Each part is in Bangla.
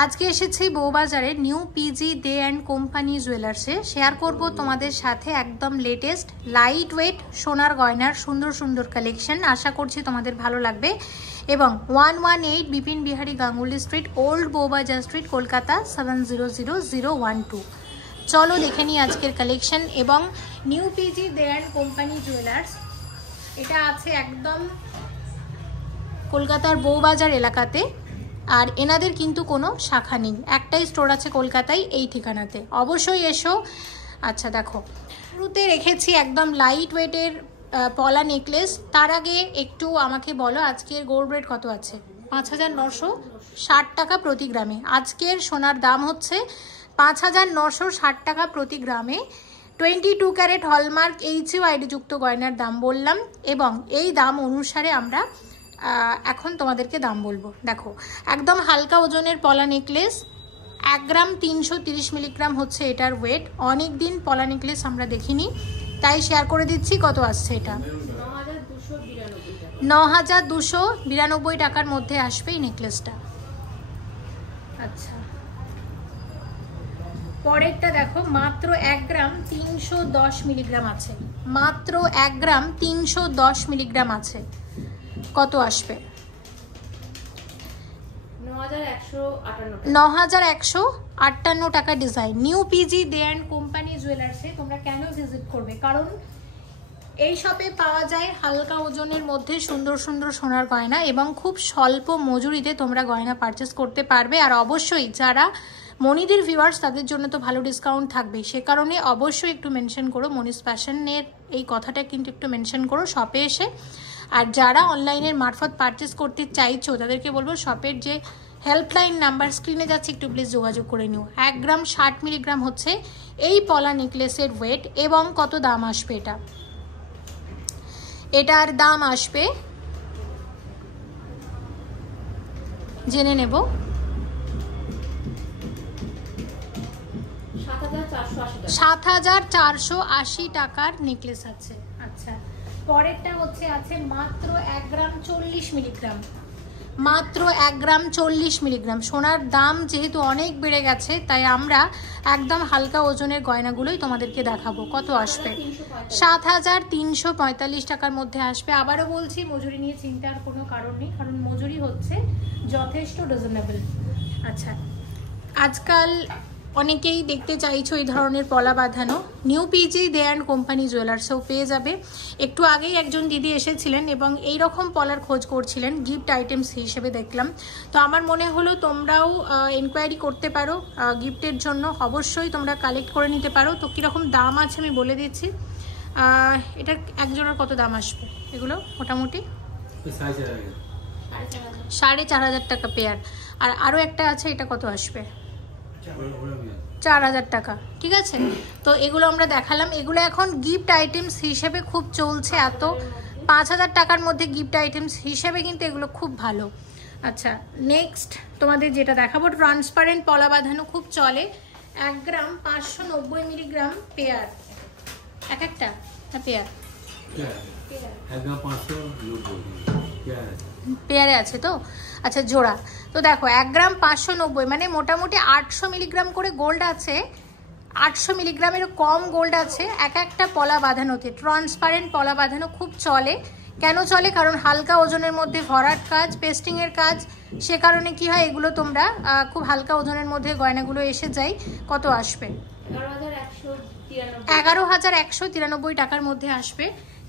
আজকে এসেছি বউবাজারে New PG they and Company জুয়েলার্সে। শেয়ার করব তোমাদের সাথে একদম লেটেস্ট লাইট ওয়েট সোনার গয়নার সুন্দর সুন্দর কালেকশন। আশা করছি তোমাদের ভালো লাগবে। এবং 118 Bipin Bihari Ganguly street, old Bowbazar street, Kolkata 700012। চলো দেখে নিই আজকের কালেকশন। এবং new PG they and company jewellers এটা আছে একদম কলকাতার বউবাজার এলাকাতে। আর এনাদের কিন্তু কোনো শাখা নেই, একটাই স্টোর আছে কলকাতায় এই ঠিকানাতে, অবশ্যই এসো। আচ্ছা দেখো, শুরুতে রেখেছি একদম লাইট ওয়েটের পলা নেকলেস। তার আগে একটু আমাকে বলো আজকের গোল্ড রেট কত আছে? 5960 টাকা প্রতি গ্রামে। আজকের সোনার দাম হচ্ছে 5960 টাকা প্রতি গ্রামে। 22 ক্যারেট হলমার্ক HUID যুক্ত গয়নার দাম বললাম, এবং এই দাম অনুসারে আমরা এখন তোমাদেরকে দাম বলবো। দেখো একদম হালকা ওজনের পলা নেকলেস, 1 গ্রাম 330 মিলিগ্রাম হচ্ছে এটার ওয়েট। অনেক দিন পলা নেকলেস আমরা দেখিনি, তাই শেয়ার করে দিচ্ছি। কত আসছে এটা? 9292 টাকার মধ্যে আসবে এই নেকলেসটা। আচ্ছা, পরেরটা দেখো, মাত্র 1 গ্রাম 310 মিলিগ্রাম আছে, মাত্র 1 গ্রাম 310 মিলিগ্রাম আছে। কত আসবে? 9158 টাকা design. New PG they and Company জুয়েলার্সে তোমরা কেন ভিজিট করবে? কারণ এই শপে পাওয়া যায় হালকা ওজনের মধ্যে সুন্দর সুন্দর সোনার গয়না, এবং খুব স্বল্প মজুরিতে তোমরা গয়না পারচেস করতে পারবে। আর অবশ্যই যারা মনিদের ভিউয়ার্স তাদের জন্য তো ভালো ডিসকাউন্ট থাকবে, সে কারণে অবশ্যই একটু মেনশন করো মনিস ফ্যাশনের এই কথাটা, কিন্তু একটু মেনশন করো শপে এসে। আর যারা অনলাইনের মারফত পারচেস করতে চাইছো তাদেরকে বলবো শপের যে হেল্পলাইন নাম্বার স্ক্রিনে যাচ্ছে একটু প্লিজ যোগাযোগ করে নিও। 1 গ্রাম 60 মিলিগ্রাম হচ্ছে এই পলা নেকলেসের ওয়েট। এবং কত দাম আসবে এটা? এটার দাম আসবে জেনে নেব, 7480 টাকার নেকলেস আছে। আচ্ছা, পরেরটা হচ্ছে আছে মাত্র 1 গ্রাম 40 মিলিগ্রাম, মাত্র 1 গ্রাম 40 মিলিগ্রাম। সোনার দাম যেহেতু অনেক বেড়ে গেছে, তাই আমরা একদম হালকা ওজনের গয়নাগুলোই তোমাদেরকে দেখাবো। কত আসবে? 7345 টাকার মধ্যে আসবে। আবারও বলছি, মজুরি নিয়ে চিন্তার কোনো কারণ নেই, কারণ মজুরি হচ্ছে যথেষ্ট রিজনেবল। আচ্ছা, আজকাল অনেকেই দেখতে চাইছো এই ধরনের পলা বাঁধানো, New PG they and Company জুয়েলার্সেও পেয়ে যাবে। একটু আগেই একজন দিদি এসেছিলেন এবং এই রকম পলার খোঁজ করছিলেন গিফট আইটেমস হিসেবে দেখলাম। তো আমার মনে হলো তোমরাও এনকোয়ারি করতে পারো গিফটের জন্য, অবশ্যই তোমরা কালেক্ট করে নিতে পারো। তো কীরকম দাম আছে আমি বলে দিচ্ছি। এটা একজনের কত দাম আসবে? এগুলো মোটামুটি 4500 টাকা পেয়ার। আর আরও একটা আছে, এটা কত আসবে? 4000 টাকা। ঠিক আছে, তো এগুলো আমরা দেখালাম। এগুলো এখন গিফট আইটেমস হিসেবে খুব চলছে, এত 5000 টাকার মধ্যে গিফট আইটেমস হিসেবে কিন্তু এগুলো খুব ভালো। আচ্ছা, নেক্সট তোমাদের যেটা দেখাবো, ট্রান্সপারেন্ট পলা বাঁধানো খুব চলে, 1 গ্রাম 590 মিলিগ্রাম পেয়ার। এক একটা পেয়ার পেয়ারে আছে তো? আচ্ছা, জোড়া। তো দেখো 1 গ্রাম 590 মানে মোটামুটি 800 মিলিগ্রাম করে গোল্ড আছে, 800 মিলিগ্রামেরও কম গোল্ড আছে এক একটা পলা বাঁধানোতে। ট্রান্সপারেন্ট পলা বাঁধানো খুব চলে। কেন চলে? কারণ হালকা ওজনের মধ্যে ভরাট কাজ, পেস্টিংয়ের কাজ, সে কারণে কি হয়, এগুলো তোমরা খুব হালকা ওজনের মধ্যে গয়নাগুলো এসে যায়। কত আসবে? 11193 টাকার মধ্যে আসবে।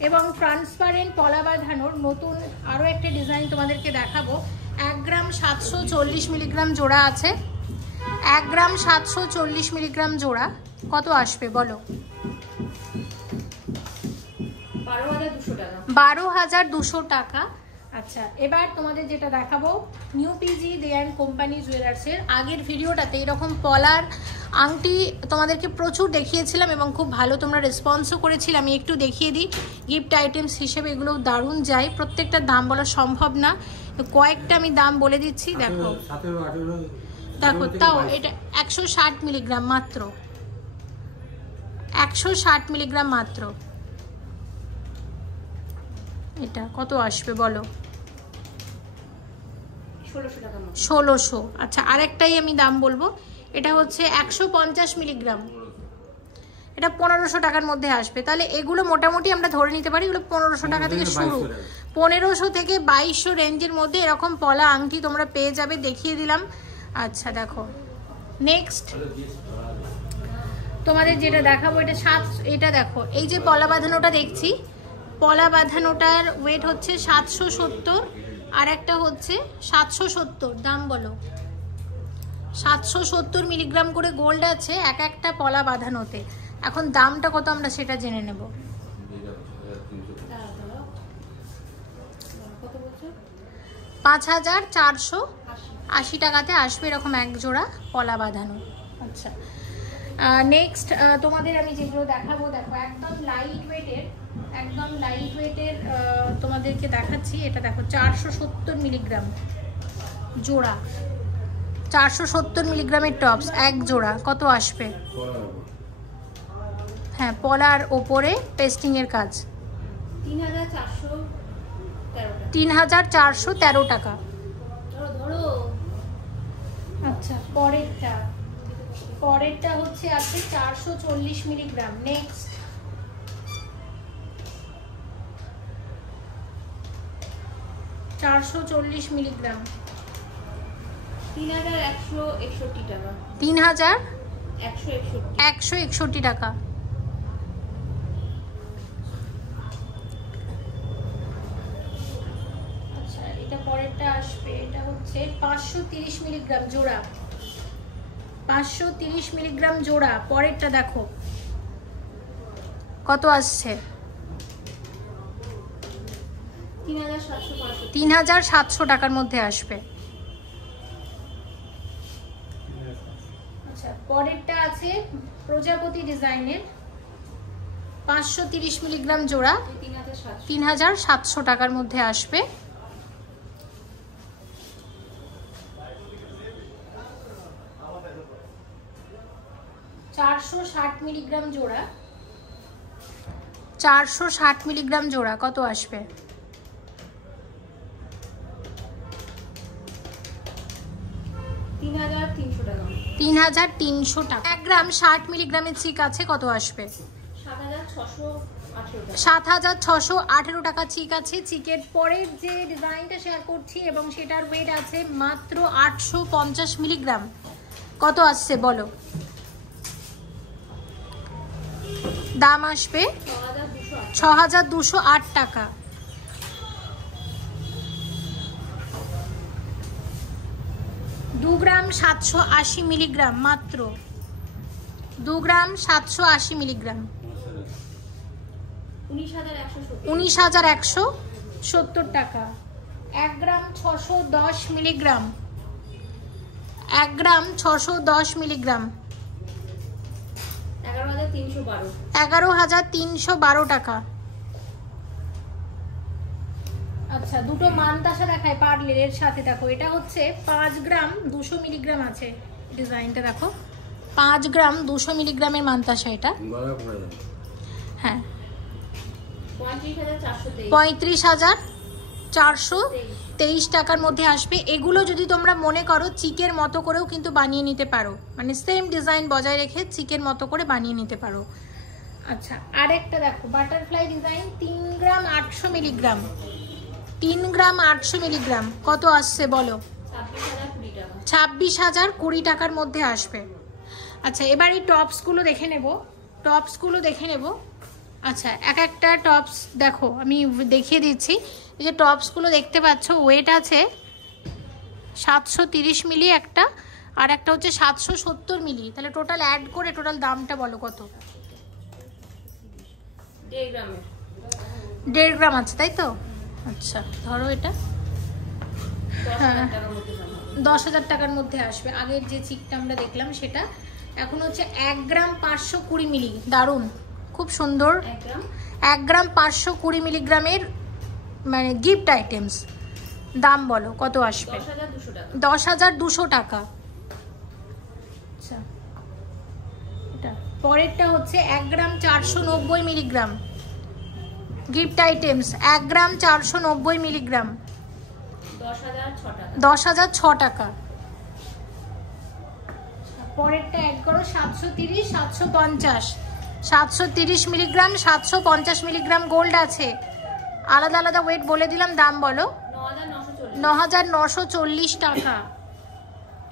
এবং ট্রান্সপারেন্ট পলা বাঁধানোর নতুন আরও একটা ডিজাইন তোমাদেরকে দেখাবো। 1 গ্রাম 740 মিলিগ্রাম জোড়া আছে, 1 গ্রাম 740 মিলিগ্রাম জোড়া। কত আসবে বলো? 12200 টাকা। আচ্ছা, এবার তোমাদের যেটা দেখাবো, New PG they and Company জুয়েলার্সের আগের ভিডিওটাতে এরকম পলার আংটি তোমাদেরকে প্রচুর দেখিয়েছিলাম এবং খুব ভালো তোমরা রেসপন্সও করেছিলে। আমি একটু দেখিয়ে দিই, গিফট আইটেমস হিসেবে এগুলো দারুণ যায়। প্রত্যেকটা দাম বলা সম্ভব না, তো কয়েকটা আমি দাম বলে দিচ্ছি। দেখো দেখো, তাও এটা 160 মিলিগ্রাম মাত্র, 160 মিলিগ্রাম মাত্র। এটা কত আসবে বলো? 1600। আচ্ছা, আরেকটাই আমি দাম বলবো, এটা হচ্ছে 150 মিলিগ্রাম, এটা 1500 টাকার মধ্যে আসবে। তাহলে এগুলো মোটামুটি আমরা ধরে নিতে পারি এগুলো 1500 টাকা থেকে শুরু, 1500 থেকে 2200 রেঞ্জের মধ্যে এরকম পলা আংটি তোমরা পেয়ে যাবে, দেখিয়ে দিলাম। আচ্ছা দেখো নেক্সট তোমাদের যেটা দেখাবো, এটা দেখো, এই যে পলা বাঁধানোটা দেখছি, পলা বাঁধানোটার ওয়েট হচ্ছে 770, আর একটা হচ্ছে 770। দাম বলো। 770 মিলিগ্রাম করে গোল্ড আছে এক একটা পলা বাঁধানোতে। এখন দামটা কত আমরা সেটা জেনে নেব। 5480 টাকাতে আসবে এরকম এক জোড়া পলা বাঁধানো। আচ্ছা নেক্সট তোমাদের আমি যেগুলো দেখাবো, দেখো একদম লাইট ওয়েটের তোমাদেরকে দেখাচ্ছি। এটা দেখো 470 মিলিগ্রাম জোড়া, 470 মিলিগ্রামের টপস এক জোড়া, কত আসবে? হ্যাঁ, পলার ওপরে পেস্টিং এর কাজ, 3413 টাকা। আচ্ছা পরেরটা হচ্ছে আছে 440 মিলিগ্রাম। নেক্সট 440 মিলিগ্রাম 3161 টাকা। 3161 টাকা। আচ্ছা এটা পরেরটা আসবে, এটা হচ্ছে 530 মিলিগ্রাম জোড়া, 530 মিলিগ্রাম জোড়া। পরেরটা দেখো কত আসছে, 3700 টাকার মধ্যে আসবে। আচ্ছা পরেরটা আছে প্রজাপতি ডিজাইনের, 530 মিলিগ্রাম জোড়া, 3700 টাকার মধ্যে আসবে। 460 মিলিগ্রাম জোড়া, 460 মিলিগ্রাম জোড়া কত আসবে? 3300 টাকা। 3300 টাকা। 1 গ্রাম 60 মিলিগ্রামের চিক আছে, কত আসবে? 7618 টাকা চিক আছে। চিকের পরের যে ডিজাইনটা শেয়ার করছি এবং সেটার ওয়েট আছে মাত্র 850 মিলিগ্রাম, কত আসছে বলো? দাম আসবে 6208 টাকা। 2 গ্রাম 780 মিলিগ্রাম মাত্র, 2 গ্রাম 780 মিলিগ্রাম 19170 টাকা। 1 গ্রাম 610 মিলিগ্রাম, 1 গ্রাম 610 মিলিগ্রাম 11312 টাকা। আচ্ছা দুটো মানতাসা দেখায় পার্লের এর সাথে, দেখো এটা হচ্ছে 5 গ্রাম 200 মিলিগ্রাম আছে, ডিজাইনটা দেখো 5 গ্রাম 200 মিলিগ্রামের মানতাসা এটা। হ্যাঁ 35,423 টাকার মধ্যে আসবে। এগুলো যদি তোমরা মনে করো চিকের মতো করেও কিন্তু বানিয়ে নিতে পারো, মানে সেম ডিজাইন বজায় রেখে চিকের মতো করে বানিয়ে নিতে পারো। আচ্ছা আরেকটা দেখো বাটারফ্লাই ডিজাইন, 3 গ্রাম 800 মিলিগ্রাম, 3 গ্রাম 800 মিলিগ্রাম কত আসছে বলো? 26,020 টাকার মধ্যে আসবে। আচ্ছা এবার এই টপসগুলো দেখে নেব, আচ্ছা এক একটা টপস দেখো আমি দেখিয়ে দিচ্ছি। এই যে টপসগুলো দেখতে পাচ্ছ ওয়েট আছে 730 মিলি একটা, আর একটা হচ্ছে 770 মিলি, তাহলে টোটাল অ্যাড করে টোটাল দামটা বলো কত? 1.5 গ্রাম আছে তাই তো? আচ্ছা ধরো এটা 10,000 টাকার মধ্যে আসবে। আগের যে চিকটা আমরা দেখলাম সেটা। এখন হচ্ছে 1 গ্রাম 520 মিলি, দারুণ খুব সুন্দর। 1 গ্রাম 520 মিলিগ্রামের মানে গিফট আইটেমস, দাম বলো কত আসবে? 10,200 টাকা। আচ্ছা এটা পরেরটা হচ্ছে 1 গ্রাম 490 মিলিগ্রাম গিফট আইটেমস, 1 গ্রাম 490 মিলিগ্রাম 10,006 টাকা। পরেরটা অ্যাড করো 730, 750, 730 মিলিগ্রাম, 750 মিলিগ্রাম গোল্ড আছে। আলাদা আলাদা ওয়েট বলে দিলাম, দাম বলো। 9,940 টাকা।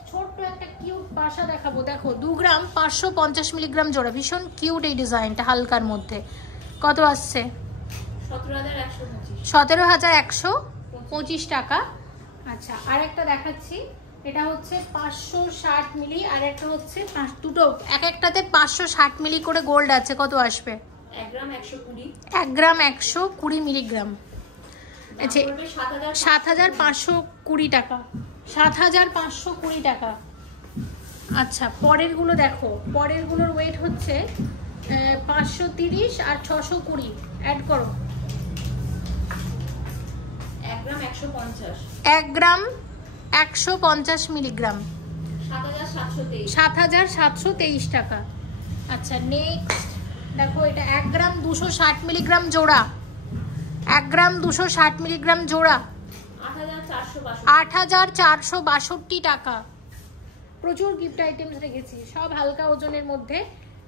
ছোট্ট একটা কিউট পাশা দেখাবো, দেখো 2 গ্রাম 550 মিলিগ্রাম জোড়া, ভীষণ কিউট এই ডিজাইনটা, হালকার মধ্যে। কত আসছে? 17,125 টাকা। আচ্ছা, আর একটা দেখাচ্ছি, এটা হচ্ছে 560 মিলি, আর একটা হচ্ছে দুটো, এক একটাতে 560 মিলি করে গোল্ড আছে। কত আসবে? 1 গ্রাম 120। 1 গ্রাম 120 মিলিগ্রাম। আচ্ছা, 7,520 টাকা। 7,520 টাকা। আচ্ছা, পরের গুলো দেখো, পরের গুলোর ওয়েট হচ্ছে 530 আর 620। অ্যাড করো। 1 গ্রাম 150। 1 গ্রাম 150 মিলিগ্রাম, 7,723 টাকা। আচ্ছা, নেক্সট দেখো, এটা 1 গ্রাম 260 মিলিগ্রাম জোড়া, 1 গ্রাম 260 মিলিগ্রাম জোড়া, 8,462 টাকা। প্রচুর গিফট আইটেমস রেখেছি, সব হালকা ওজনের মধ্যে।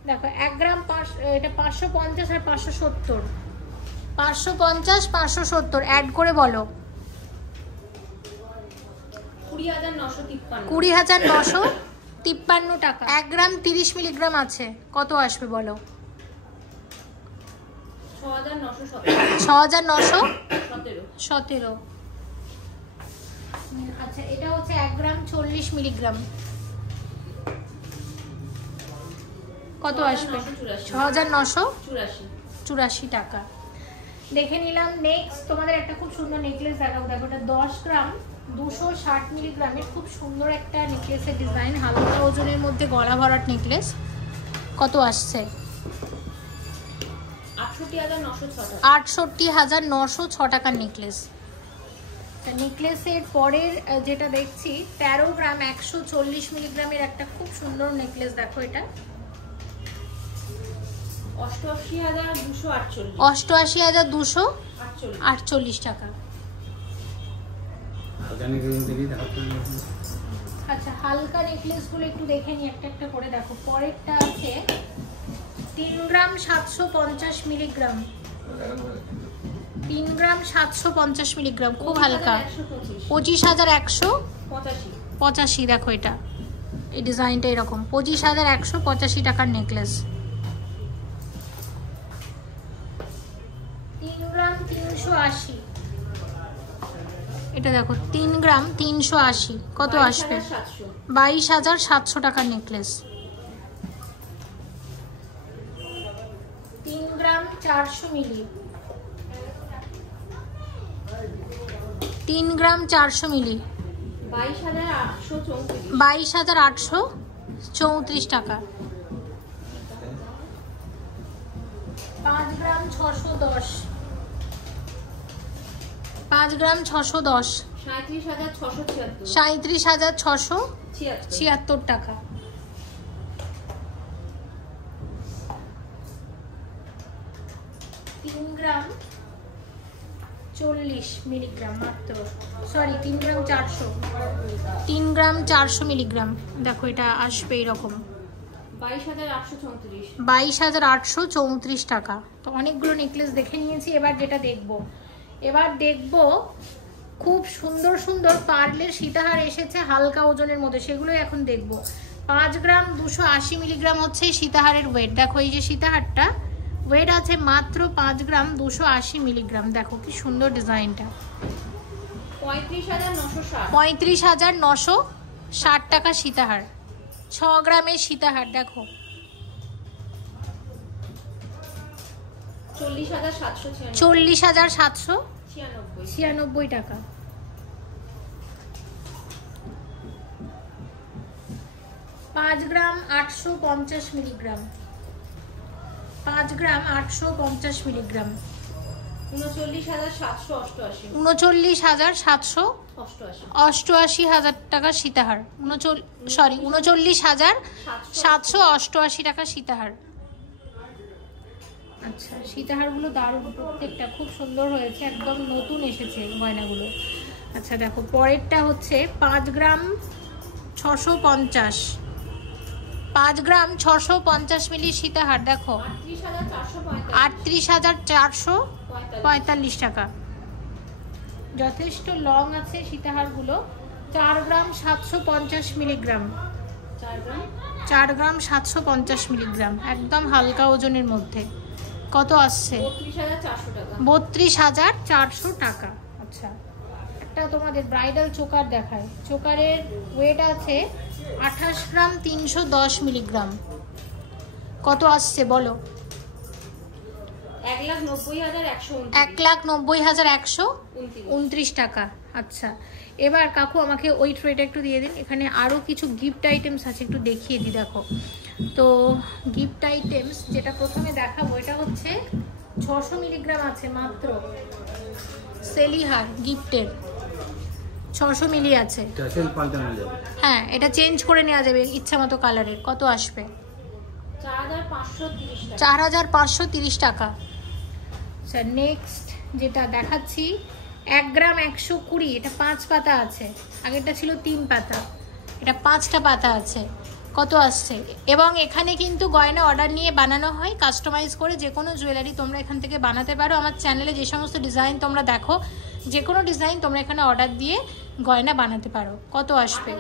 দেখো 1 গ্রাম এটা 550 আর 570, 550 570 অ্যাড করে বলো। 20,953 টাকা। 1 গ্রাম 30 মিলিগ্রাম আছে, কত আসবে বলো? 6,917। আচ্ছা, এটা হচ্ছে 1 গ্রাম 40 মিলিগ্রাম, কত আসবে? 6,984 টাকা। দেখে নিলাম। নেক্সট তোমাদের একটা খুব সুন্দর নেকলেস দেখাবো, দেখো এটা 10 গ্রাম 260 মিলিগ্রামের খুব সুন্দর একটা নেকলেসের ডিজাইন, হালকা ওজনের মধ্যে গলা ভরাট নেকলেস। কত আসছে? 68,906 টাকার নেকলেস। নেকলেসের পরের যেটা দেখছি 13 গ্রাম 140 মিলিগ্রামের একটা খুব সুন্দর নেকলেস, দেখো এটা 88,248 টাকা। আচ্ছা, হালকা নেকলেস গুলো একটু দেখে নি একটা একটা করে। দেখো পরেরটা আছে 3 গ্রাম 750 মিলিগ্রাম, 3 গ্রাম 750 মিলিগ্রাম, খুব হালকা, 25,185। দেখো এটা, এই ডিজাইনটা এরকম, 25,185 টাকার নেকলেস। 3 গ্রাম 380, এটা দেখো 3 গ্রাম 380, কত আসবে? 22,700 টাকার নেকলেস। 3 গ্রাম 400 মিলি, 3 গ্রাম 400 মিলি, 22,834 টাকা। 5 গ্রাম 610, 5 গ্রাম 610, 37,676 টাকা। 3 গ্রাম 40 মিলিগ্রাম মাত্র, সরি 3 গ্রাম 400, 3 গ্রাম 400 মিলিগ্রাম। দেখো এটা আসবে এরকম, 22,834 টাকা। তো অনেকগুলো নেকলেস দেখে নিয়েছি। এবার যেটা দেখবো, এবার দেখবো খুব সুন্দর সুন্দর পার্লের সীতাহার এসেছে হালকা ওজনের মধ্যে, সেগুলোই এখন দেখবো। 5 গ্রাম 280 মিলিগ্রাম হচ্ছে সীতাহারের ওয়েট। দেখো এই যে সীতাহারটা ওয়েট আছে মাত্র 5 গ্রাম 280 মিলিগ্রাম। দেখো কি সুন্দর ডিজাইনটা, 35,960 টাকা সীতাহার। 6 গ্রামের সীতাহার দেখো 40,796 টাকা। 5 গ্রাম 850 মিলিগ্রাম, 5 গ্রাম 850 মিলিগ্রাম, 39,788 টাকা সীতাহার। 39,788 টাকা সীতাহার। আচ্ছা, সীতাহারগুলো দারুণ, প্রত্যেকটা খুব সুন্দর হয়েছে, একদম নতুন এসেছে গয়নাগুলো। আচ্ছা দেখো পরেরটা হচ্ছে 5 গ্রাম 650, 5 গ্রাম 650 মিলি সীতাহার। দেখো 38,445 টাকা। যথেষ্ট লং আছে সীতাহারগুলো। 4 গ্রাম 750 মিলিগ্রাম, 4 গ্রাম 750 মিলিগ্রাম, একদম হালকা ওজনের মধ্যে। কত আসছে? 32,400 টাকা। আচ্ছা একটা তোমাদের ব্রাইডাল চোকার দেখায়। চোকারের ওয়েট আছে 28 গ্রাম 310 মিলিগ্রাম। কত আসছে বলো? 1,90,129 টাকা। আচ্ছা এবার কাকু আমাকে ওই ট্রেটা একটু দিয়ে দিন। এখানে আরও কিছু গিফট আইটেমস আছে, একটু দেখিয়ে দিই। দেখো তো গিফট আইটেমস যেটা প্রথমে দেখাবো এটা হচ্ছে 600 মিলিগ্রাম আছে মাত্র। সেলিহার গিফটের 600 মিলি আছে। হ্যাঁ এটা চেঞ্জ করে নেওয়া যাবে ইচ্ছা মতো কালারের। কত আসবে? 4,530 টাকা। আচ্ছা নেক্সট যেটা দেখাচ্ছি 1 গ্রাম 120, এটা 5 পাতা আছে। আগেরটা ছিল 3 পাতা, এটা 5টা পাতা আছে। কত আসছে? এবং এখানে কিন্তু গয়না অর্ডার নিয়ে বানানো হয় কাস্টমাইজ করে। যে কোনো জুয়েলারি তোমরা এখান থেকে বানাতে পারো। আমার চ্যানেলে যে সমস্ত ডিজাইন তোমরা দেখো, যে কোনো ডিজাইন তোমরা এখানে অর্ডার দিয়ে গয়না বানাতে পারো। কত আসবে?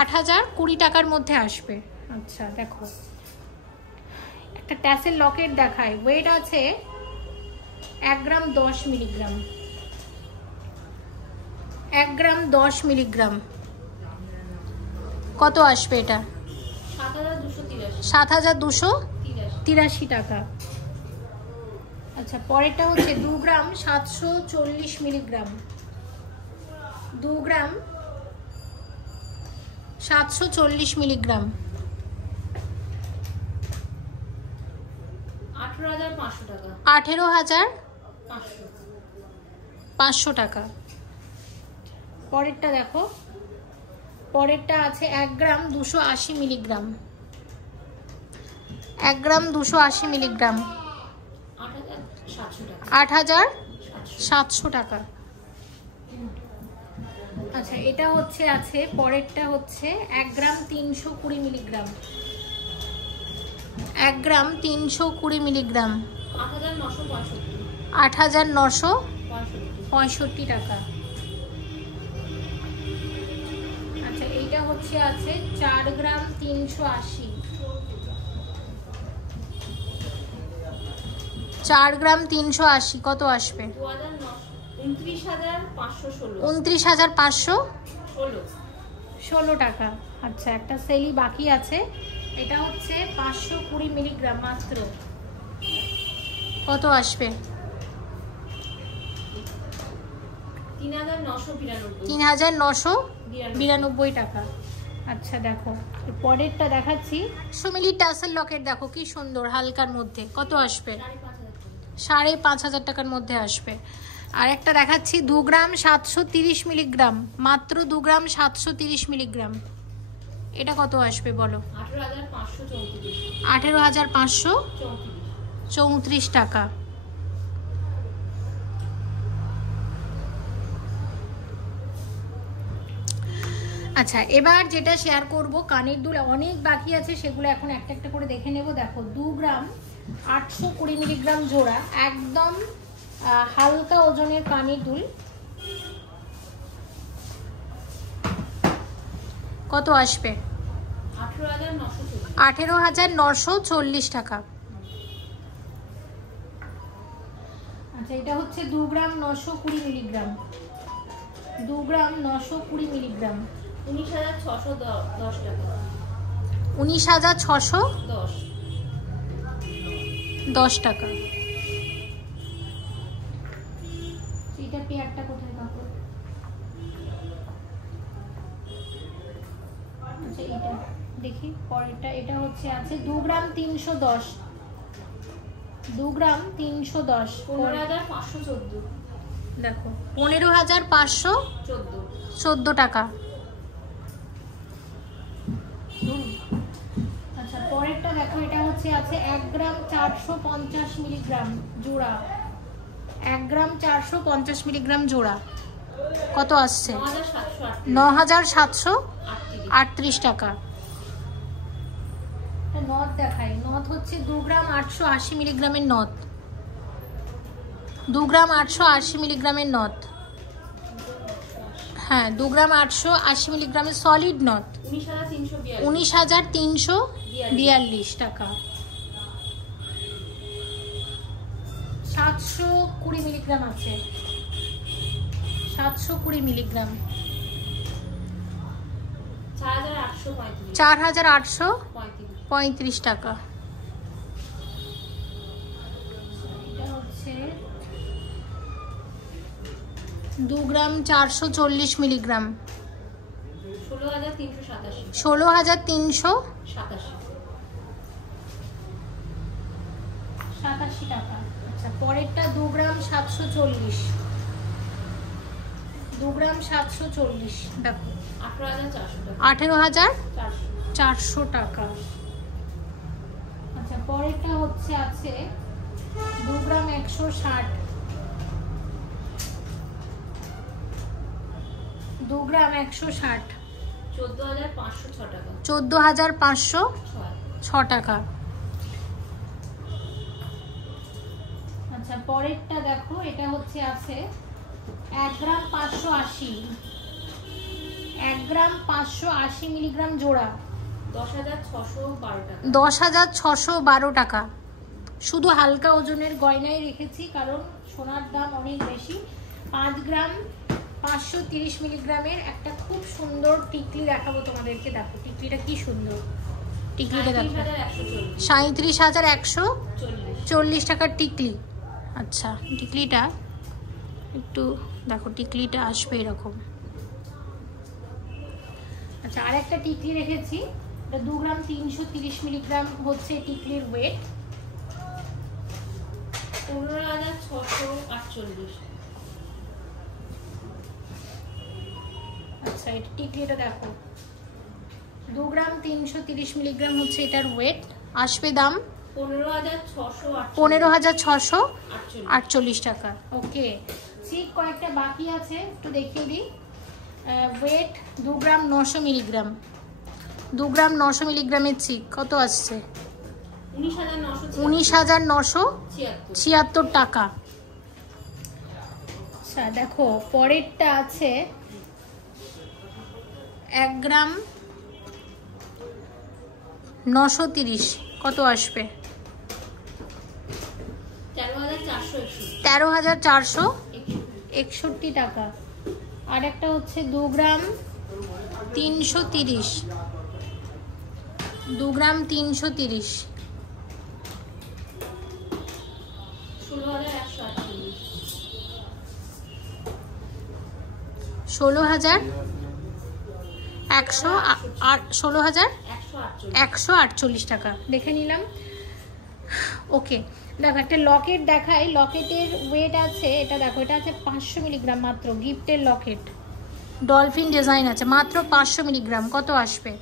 8,020 টাকার মধ্যে আসবে। আচ্ছা দেখো একটা ট্যাসেল লকেট দেখায়। ওয়েট আছে 1 গ্রাম 10 মিলিগ্রাম, 1 গ্রাম 10 মিলিগ্রাম। কত আসবে এটা? 7,283 টাকা। আচ্ছা পরেরটা হচ্ছে 2 গ্রাম 740 মিলিগ্রাম, 2 গ্রাম 740 মিলিগ্রাম। 18,500 টাকা। পরেরটা দেখো, পরেরটা আছে 1 গ্রাম 280 মিলিগ্রাম, 1 গ্রাম 280 মিলিগ্রাম, 8,700 টাকা। আচ্ছা এটা হচ্ছে আছে পরেরটা হচ্ছে 1 গ্রাম 320 মিলিগ্রাম, 1 গ্রাম 320 মিলিগ্রাম, 8,965 টাকা। আচ্ছা এইটা হচ্ছে আছে 4 গ্রাম 380, 4 গ্রাম 380। কত আসবে? 29,516 টাকা। আচ্ছা একটা সেলি বাকি আছে, এটা হচ্ছে 520 মিলিগ্রাম মাত্র। কত আসবে? 3,992 টাকা। আচ্ছা দেখো পরেরটা দেখাচ্ছি 100 মিলি টাসেল লকেট। দেখো কি সুন্দর হালকার মধ্যে। কত আসবে? 5,500 টাকার মধ্যে আসবে। আর একটা দেখাচ্ছি 2 গ্রাম 730 মিলিগ্রাম, মাত্র 2 গ্রাম 730 মিলিগ্রাম। এটা কত আসবে বলো? 18,534 টাকা। আচ্ছা এবার যেটা শেয়ার করব কানের দুল অনেক বাকি আছে, সেগুলো এখন একটা একটা করে দেখে নেব। দেখো 2 গ্রাম 820 মিলিগ্রাম জোড়া, একদম হালকা ওজনের কানের দুল। কত আসবে? 18,940 টাকা। আচ্ছা এটা হচ্ছে 2 গ্রাম 920 মিলিগ্রাম, 2 গ্রাম 920 মিলিগ্রাম, 19,610 টাকা। 19,610 টাকা। এটা পেয়ারটা কোথায় পাবো? আচ্ছা এটা দেখি পরেরটা। এটা হচ্ছে আছে 2 গ্রাম 310, 2 গ্রাম 310, 15,514। দেখো 15,514 টাকা। আচ্ছা পরেরটা দেখো এটা হচ্ছে আছে 1 গ্রাম 450 মিলিগ্রাম জোড়া, 1 গ্রাম 450 মিলিগ্রাম জোড়া। কত আসছে? 9738 9,738 টাকা। নথ দেখাই। নথ হচ্ছে 2 গ্রাম 880 মিলিগ্রামের নথ। 2 গ্রাম 880 মিলিগ্রামের নথ। হ্যাঁ, 2 গ্রাম 880 মিলিগ্রামের সলিড নথ। 19,342 টাকা। 720 মিলিগ্রাম আছে। 720 মিলিগ্রাম। 4,835 টাকা। এটা হচ্ছে 2 গ্রাম 440 মিলিগ্রাম। 16,387 টাকা। আচ্ছা, পরেরটা 2 গ্রাম 740। 2 গ্রাম 740 দেখো 18,400 টাকা। আচ্ছা, পরেরটা হচ্ছে আছে 2 গ্রাম 160। 2 গ্রাম 160 14,506 টাকা। আচ্ছা, পরেরটা দেখো, এটা হচ্ছে আছে 1 গ্রাম 580। 1 গ্রাম 580 মিলিগ্রাম জোড়া 10,612 টাকা। শুধু হালকা ওজনের গয়নাই রেখেছি, কারণ সোনার দাম অনেক বেশি। 5 গ্রাম 530 মিলিগ্রামের একটা খুব সুন্দর টিকলি দেখাবো তোমাদেরকে। দেখো টিকলিটা কি সুন্দর। টিকলিটা দেখো 37,140 টাকার টিকলি। আচ্ছা, টিকলিটা একটু দেখো, টিকলিটা আসবে এরকম। আচ্ছা, আর একটা টিকলি রেখেছি, এটা 2 গ্রাম 330 মিলিগ্রাম হচ্ছে টিকলির ওয়েট। 15,648। আচ্ছা, এটা টিকলিটা দেখো 2 গ্রাম 330 মিলিগ্রাম হচ্ছে এটার ওয়েট। আসবে দাম 15,648 টাকা। ওকে, ঠিক কয়েকটা বাকি আছে, একটু দেখিয়ে দিই। ওয়েট 2 গ্রাম 900 মিলিগ্রাম। 2 গ্রাম 900 মিলিগ্রামের চিক কত আসছে? 19,976 টাকা। আচ্ছা, দেখো পরেরটা আছে 1 গ্রাম 930 কত আসবে? 13,461 টাকা। আর একটা হচ্ছে 2 গ্রাম 330। 2 গ্রাম 330 16,148 টাকা। দেখে নিলাম। ওকে, দেখো একটা লকেট দেখাই। লকেটের ওয়েট আছে, এটা দেখো, এটা আছে 500 মিলিগ্রাম মাত্র। গিফটের লকেট, ডলফিন ডিজাইন আছে, মাত্র 500 মিলিগ্রাম। কত আসবে?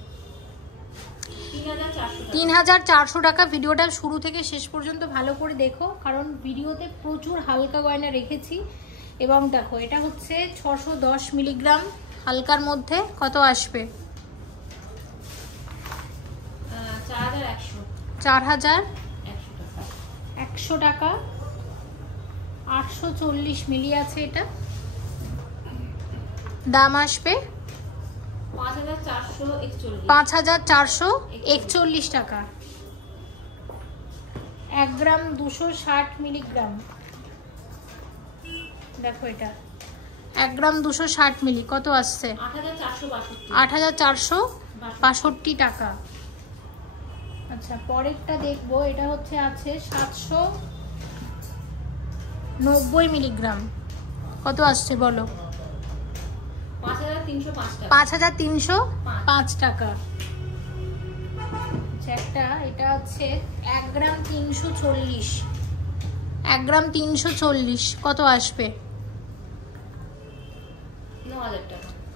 3,400 টাকা। ভিডিওটা শুরু থেকে শেষ পর্যন্ত ভালো করে দেখো, কারণ ভিডিওতে প্রচুর হালকা গয়না রেখেছি। এবং দেখো এটা হচ্ছে 610 মিলিগ্রাম হালকার মধ্যে। কত আসবে? 4,100 টাকা। 840 মিলি আছে এটা। দাম আসবে 5,441 টাকা। 1 গ্রাম 260 মিলিগ্রাম। দেখো এটা 1 গ্রাম 260 মিলি কত আসছে? 8,462 টাকা। আচ্ছা, পরেরটা দেখবো, এটা হচ্ছে আছে 790 মিলিগ্রাম। কত আসছে বলো? 5,305 টাকা। আচ্ছা, একটা এটা হচ্ছে 1 গ্রাম 340। 1 গ্রাম 340 কত আসবে?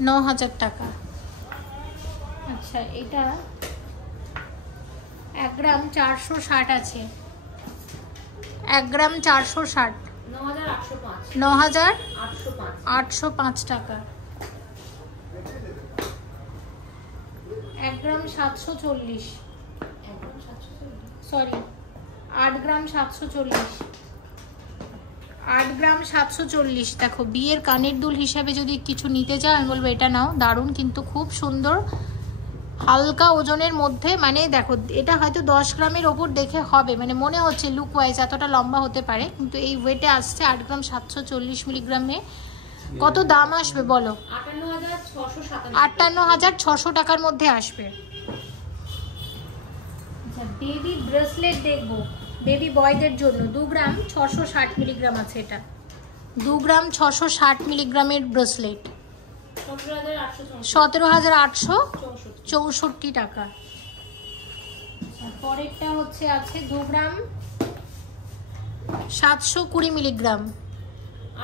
9,000 টাকা। আচ্ছা, এটা 1 গ্রাম 460 আছে। 1 গ্রাম 460 9,805 টাকা। 1 গ্রাম 740, সরি 8 গ্রাম 740, 8 গ্রাম 740। দেখো বিয়ের কানের দুল হিসাবে যদি কিছু নিতে চাও আমি বলবো এটা নাও, দারুণ কিন্তু খুব সুন্দর, হালকা ওজনের মধ্যে। মানে দেখো এটা হয়তো 10 গ্রামের ওপর দেখে হবে, মানে মনে হচ্ছে লুক ওয়াইজ এতটা লম্বা হতে পারে, কিন্তু এই ওয়েটে আসছে 8 গ্রাম 740 মিলিগ্রামে। কত দাম আসবে বলো? 58,600 টাকার মধ্যে আসবে। আচ্ছা বেবি ব্রেসলেট দেখবো, বেবি বয়দের জন্য 2 গ্রাম 660 মিলিগ্রাম আছে। এটা 2 গ্রাম 660 মিলিগ্রামের ব্রেসলেট, 17,864 টাকা। পরেরটা হচ্ছে আছে 2 গ্রাম 720 মিলিগ্রাম,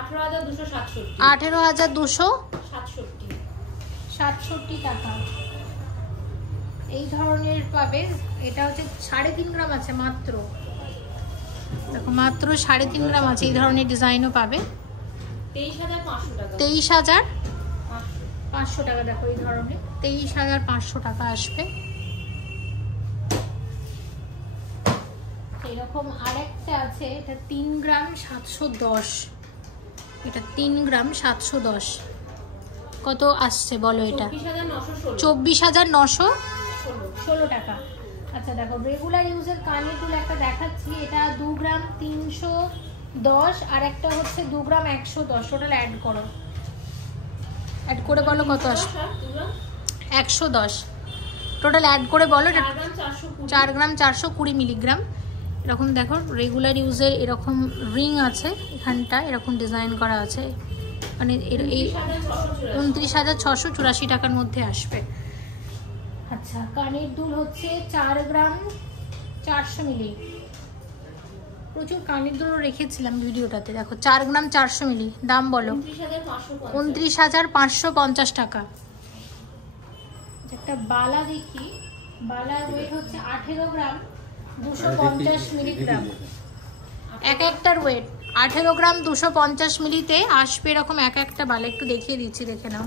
18,267 টাকা। এই ধরনের পাবে। এটা হচ্ছে 3.5 গ্রাম আছে মাত্র, দেখো মাত্র 3.5 গ্রাম আছে। এই ধরনের ডিজাইনও পাবে। 23,500 টাকা। দেখো এই ধরনের 23,500 টাকা আসবে। এরকম আরেকটা আছে, এটা 3 গ্রাম 710, এটা 3 গ্রাম 710। কত আসছে বলো? এটা 24,916 টাকা। আচ্ছা দেখো রেগুলার ইউজের কানের দুল একটা দেখাচ্ছি, এটা 2 গ্রাম 310 আর একটা হচ্ছে 2 গ্রাম 110। টোটাল অ্যাড করো, অ্যাড করে বলো কত আসবে? 110 টোটাল অ্যাড করে বলো। 4 গ্রাম 420 মিলিগ্রাম। এরকম দেখো রেগুলার ইউজের এরকম রিং আছে, এখানটা এরকম ডিজাইন করা আছে, মানে এই 29,684 টাকার মধ্যে আসবে। আচ্ছা কানের দুল হচ্ছে 4 গ্রাম 400 মিলি। প্রচুর কানের দুল রেখেছিলাম ভিডিওটাতে। দেখো 4 গ্রাম 400 মিলি, দাম বলো? 29,550 টাকা। একটা বালা দেখি, বালার ওয়েট হচ্ছে 18 গ্রাম 250 মিলিগ্রাম। এক একটার ওয়েট 18 গ্রাম 250 মিলিতে আসবে এরকম এক একটা বালা। একটু দেখিয়ে দিচ্ছি, দেখে নাও।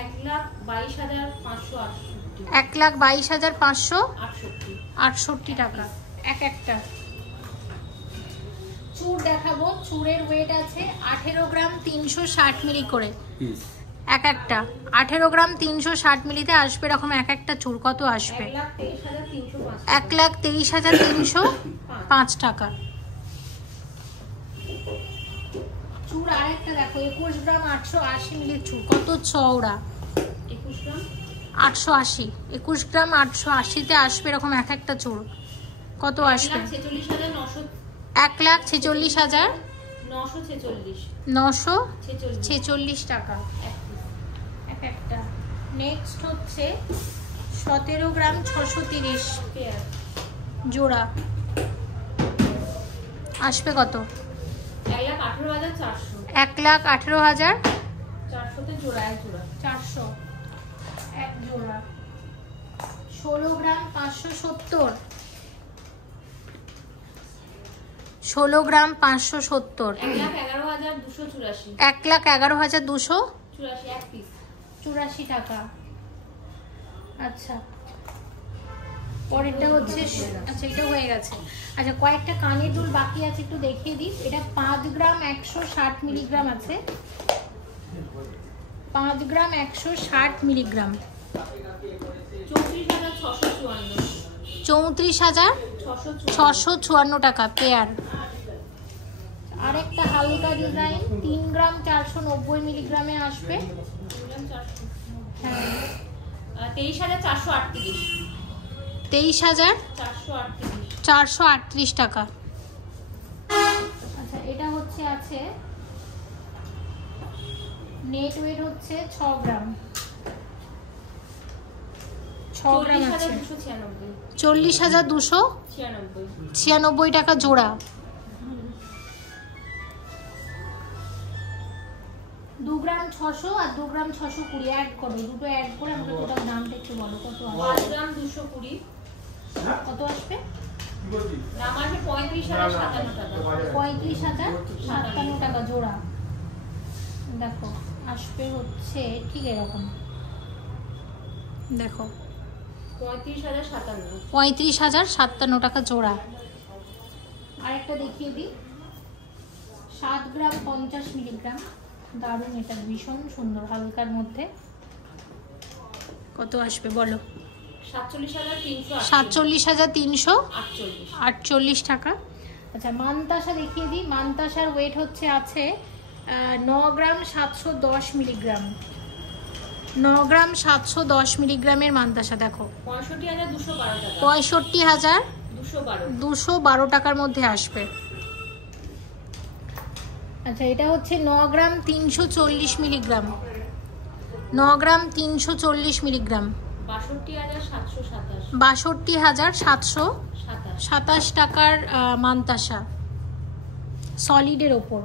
1,22,568 টাকা এক একটা। চুড় দেখাবো, চুড়ের ওয়েট আছে 18 গ্রাম 360 মিলি করে এক একটা। 18 গ্রাম 360 মিলিতে আসবে এরকম এক একটা চুড়। কত আসবে? 1,23,305 টাকা। চুড় আরেকটা দেখো 21 গ্রাম 880 মিলির চুড়, কত চওড়া। 880, 21 গ্রাম 880তে আসবে এরকম এক একটা চুড়। কত আসবে? 1,46,946 টাকা এক একটা। নেক্সট হচ্ছে 17 গ্রাম 630 জোড়া, আসবে কত? 1,18,400 এক জোড়া। 16 গ্রাম 570, 16 গ্রাম 570, 1,11,284 টাকা। আচ্ছা পরেরটা হচ্ছে, আচ্ছা এটা হয়ে গেছে। আচ্ছা কয়েকটা কানের দুল বাকি আছে, একটু দেখিয়ে দিই। এটা 5 গ্রাম 160 মিলিগ্রাম আছে, 5 গ্রাম 160 মিলিগ্রাম, 34,654 টাকা পেয়ার। আরেকটা হালকা ডিজাইন 3 গ্রাম 490 মিলিগ্রামে আসবে। হ্যাঁ 23,438 টাকা। আচ্ছা এটা হচ্ছে আছে নেট ওয়েট হচ্ছে 6 গ্রাম, 6 গ্রাম আছে, 40,296 টাকা জোড়া। 2 গ্রাম 600 আর 2 গ্রাম 620 অ্যাড করো, দুটো অ্যাড করে আমাকে টোটাল দামটা একটু বলো কত আসবে? 5 গ্রাম 220 কত আসবে? দাম আসবে 35,057 টাকা। 35,057 টাকা জোড়া। দেখো আসবে হচ্ছে ঠিক এরকম, দেখো 35,057 টাকা জোড়া। আরেকটা দেখিয়ে দিই, 7 গ্রাম 50 মিলিগ্রাম, দারুণ, এটা ভীষণ সুন্দর, হালকার মধ্যে। কত আসবে বলো? 47,348 টাকা। আচ্ছা মানতাসা দেখিয়ে দিই, মানতাসার ওয়েট হচ্ছে আছে 9 গ্রাম 710 মিলিগ্রাম, 9 গ্রাম 710 মিলিগ্রামের মানতাসা। দেখো 65,212 টাকার মধ্যে আসবে। আচ্ছা এটা হচ্ছে 9 গ্রাম 340 মিলিগ্রাম, 9 গ্রাম 340 মিলিগ্রাম, 62,727 টাকার মানতাসা, সলিডের ওপর।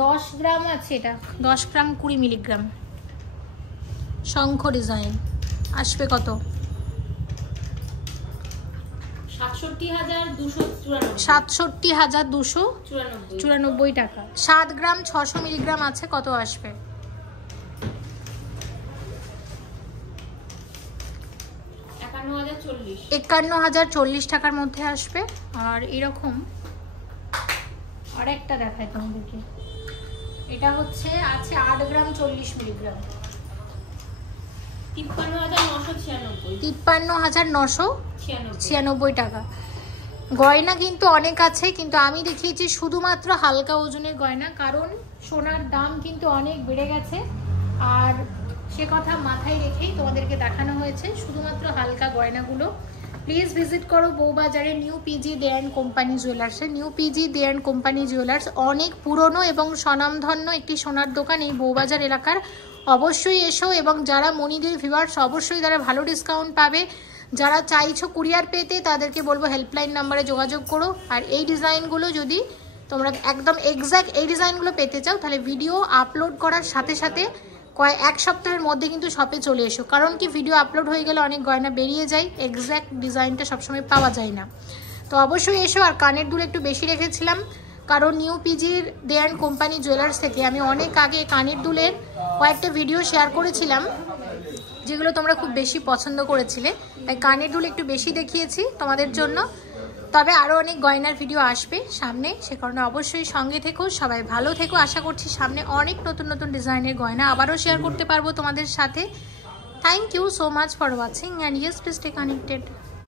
10 গ্রাম আছে এটা, 10 গ্রাম 20 মিলিগ্রাম, শঙ্খ ডিজাইন, আসবে কত? 67,294 টাকা। 7 গ্রাম 600 মিলিগ্রাম আছে, কত আসবে? 51,040 টাকার মধ্যে আসবে। আর এরকম আরেকটা দেখাই তোমাদেরকে, এটা হচ্ছে আছে 8 গ্রাম 40 মিলিগ্রাম, 53,996 টাকা। গয়না কিন্তু অনেক আছে, কিন্তু আমি দেখিয়েছি শুধুমাত্র হালকা ওজনের গয়না, কারণ সোনার দাম কিন্তু অনেক বেড়ে গেছে, আর সে কথা মাথায় রেখেই তোমাদেরকে দেখানো হয়েছে শুধুমাত্র হালকা গয়নাগুলো। প্লিজ ভিজিট করো বউবাজারে New PG they and Company জুয়েলার্সে। New PG they and company Jewellers অনেক পুরনো এবং স্বনামধন্য একটি সোনার দোকান এই বউবাজার এলাকার। অবশ্যই এসো, এবং যারা মনিদের ভিউয়ার্স অবশ্যই তারা ভালো ডিসকাউন্ট পাবে। যারা চাইছো কুরিয়ার পেতে তাদেরকে বলবো হেল্পলাইন নাম্বারে যোগাযোগ করো। আর এই ডিজাইনগুলো যদি তোমরা একদম এক্স্যাক্ট এই ডিজাইনগুলো পেতে চাও তাহলে ভিডিও আপলোড করার সাথে সাথে এক সপ্তাহের মধ্যে কিন্তু শপে চলে এসো, কারণ কি ভিডিও আপলোড হয়ে গেলে অনেক গয়না বেরিয়ে যায়, এক্স্যাক্ট ডিজাইনটা সবসময় পাওয়া যায় না। তো অবশ্যই এসো। আর কানের দুল একটু বেশি রেখেছিলাম, কারণ নিউ পিজির দে অ্যান্ড কোম্পানি জুয়েলার্স থেকে আমি অনেক আগে কানের দুলের কয়েকটা ভিডিও শেয়ার করেছিলাম, যেগুলো তোমরা খুব বেশি পছন্দ করেছিলে, তাই কানের দুল একটু বেশি দেখিয়েছি তোমাদের জন্য। তবে আরও অনেক গয়নার ভিডিও আসবে সামনে, সে কারণে অবশ্যই সঙ্গে থেকো। সবাই ভালো থেকো, আশা করছি সামনে অনেক নতুন নতুন ডিজাইনের গয়না আবারও শেয়ার করতে পারবো তোমাদের সাথে। Thank you so much for watching, and yes please stay connected.